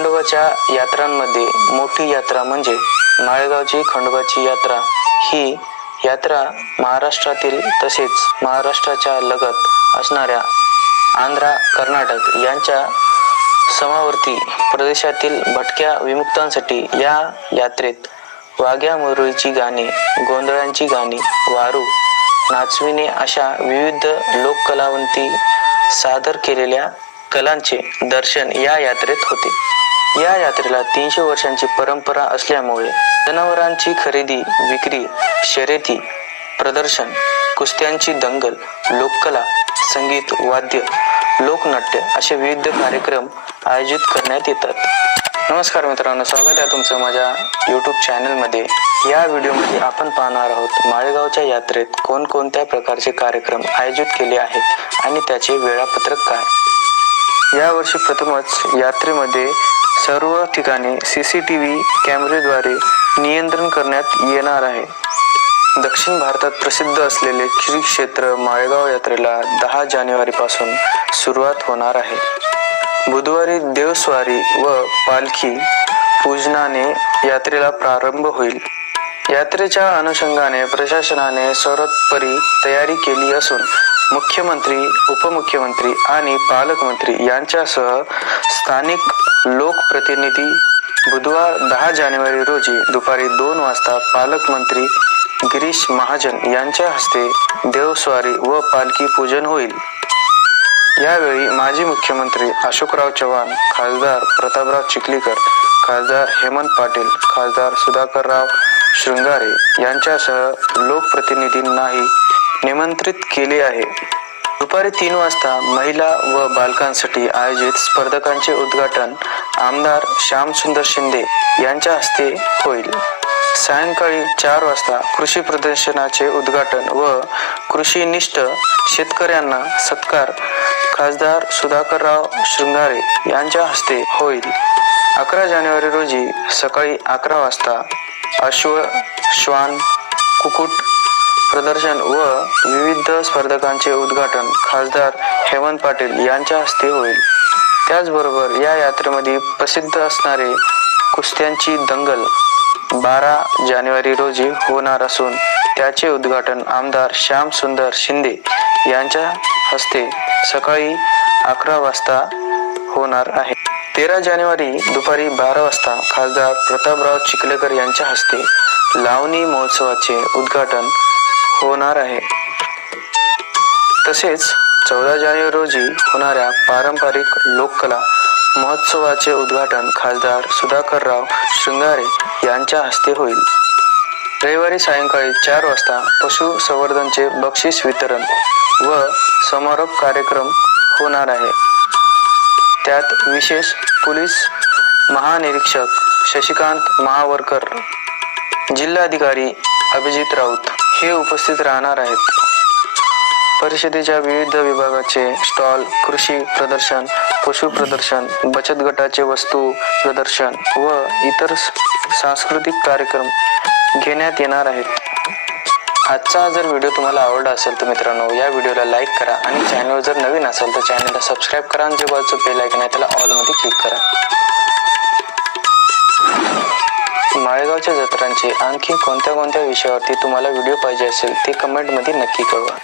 खंडोबाच्या यात्रांमध्ये मोठी यात्रा म्हणजे माळेगावची खंडोबाची यात्रा. ही यात्रा महाराष्ट्रातील तसेच महाराष्ट्राच्या लगत असणाऱ्या आंध्रा कर्नाटक यांच्या समावर्ती प्रदेशातील भटक्या विमुक्तांसाठी या यात्रेत वाघ्या मुरळीची गाणी गोंधळांची गाणी वारू नाचविणे अशा विविध लोककलावंती सादर केलेल्या कलांचे दर्शन या यात्रेत होते. या यात्रेला तीनशे वर्षांची परंपरा असल्यामुळे जनावरांची खरेदी विक्री शर्यती प्रदर्शन कुस्त्यांची दंगल लोककला संगीत वाद्य लोकनाट्य असे विविध कार्यक्रम आयोजित करण्यात येतात. नमस्कार मित्रांनो स्वागत आहे तुमचं माझ्या यूट्यूब चॅनलमध्ये या व्हिडिओमध्ये आपण पाहणार आहोत माळेगावच्या यात्रेत कोणकोणत्या प्रकारचे कार्यक्रम आयोजित केले आहेत आणि त्याचे वेळापत्रक काय? यावर्षी प्रथमच यात्रेमध्ये सर्व ठिकाणी सी सी टी व्ही कॅमेरेद्वारे नियंत्रण करण्यात येणार आहे. दक्षिण भारतात प्रसिद्ध असलेले श्री क्षेत्र माळेगाव यात्रेला दहा जानेवारीपासून सुरुवात होणार आहे. बुधवारी देवस्वारी व पालखी पूजनाने यात्रेला प्रारंभ होईल. यात्रेच्या अनुषंगाने प्रशासनाने सर्वोत्परी तयारी केली असून मुख्यमंत्री उपमुख्यमंत्री आणि पालकमंत्री यांच्यासह स्थानिक लोकप्रतिनिधी बुधवार दहा जानेवारी रोजी दुपारी दोन वाजता पालकमंत्री गिरीश महाजन यांच्या हस्ते देवस्वारी व पालखी पूजन होईल. यावेळी माजी मुख्यमंत्री अशोकराव चव्हाण खासदार प्रतापराव चिखलीकर खासदार हेमंत पाटील खासदार सुधाकरराव शृंगारे यांच्यासह लोकप्रतिनिधींनाही निमंत्रित केले आहे. दुपारी तीन वाजता महिला व बालकांसाठी आयोजित स्पर्धकांचे उद्घाटन आमदार श्यामसुंदर शिंदे यांच्या हस्ते होईल. सायंकाळी चार वाजता कृषी प्रदर्शनाचे उद्घाटन व कृषीनिष्ठ शेतकऱ्यांना सत्कार खासदार सुधाकरराव शृंगारे यांच्या हस्ते होईल. अकरा जानेवारी रोजी सकाळी अकरा वाजता अश्व श्वान कुकुट प्रदर्शन व विविध स्पर्धकांचे उद्घाटन खासदार हेमंत पाटील यांच्या हस्ते होईल. त्याचबरोबर या यात्रेमध्ये प्रसिद्ध असणारे कुस्त्यांची दंगल बारा जानेवारी रोजी होणार असून त्याचे उद्घाटन आमदार श्याम सुंदर शिंदे यांच्या हस्ते सकाळी अकरा वाजता होणार आहे. तेरा जानेवारी दुपारी बारा वाजता खासदार प्रतापराव चिखलेकर यांच्या हस्ते लावणी महोत्सवाचे उद्घाटन होणार आहे. तसेच चौदा जानेवारी रोजी होणाऱ्या पारंपरिक लोककला महोत्सवाचे उद्घाटन खासदार सुधाकरराव शृंगारे यांच्या हस्ते होईल. रविवारी सायंकाळी चार वाजता पशुसंवर्धनचे बक्षीस वितरण व समारोप कार्यक्रम होणार आहे. त्यात विशेष पोलीस महानिरीक्षक शशिकांत महावरकर जिल्हाधिकारी अभिजित राऊत हे उपस्थित राहणार आहेत. परिषदेच्या विविध विभागाचे स्टॉल कृषी प्रदर्शन पशु प्रदर्शन बचत गटाचे वस्तू प्रदर्शन व इतर सांस्कृतिक कार्यक्रम घेण्यात येणार आहेत. आजचा जर व्हिडिओ तुम्हाला आवडला असेल तर मित्रांनो या व्हिडिओला लाईक करा आणि चॅनल जर नवीन असेल तर चॅनलला सबस्क्राईब करा आणि जे बाजूचं बेल ऐकन आहे त्याला ऑलमध्ये क्लिक करा. माळेगावच्या जत्रांचे आणखी कोणत्या कोणत्या विषयावरती तुम्हाला व्हिडिओ पाहिजे असेल ते कमेंटमध्ये नक्की कळवा.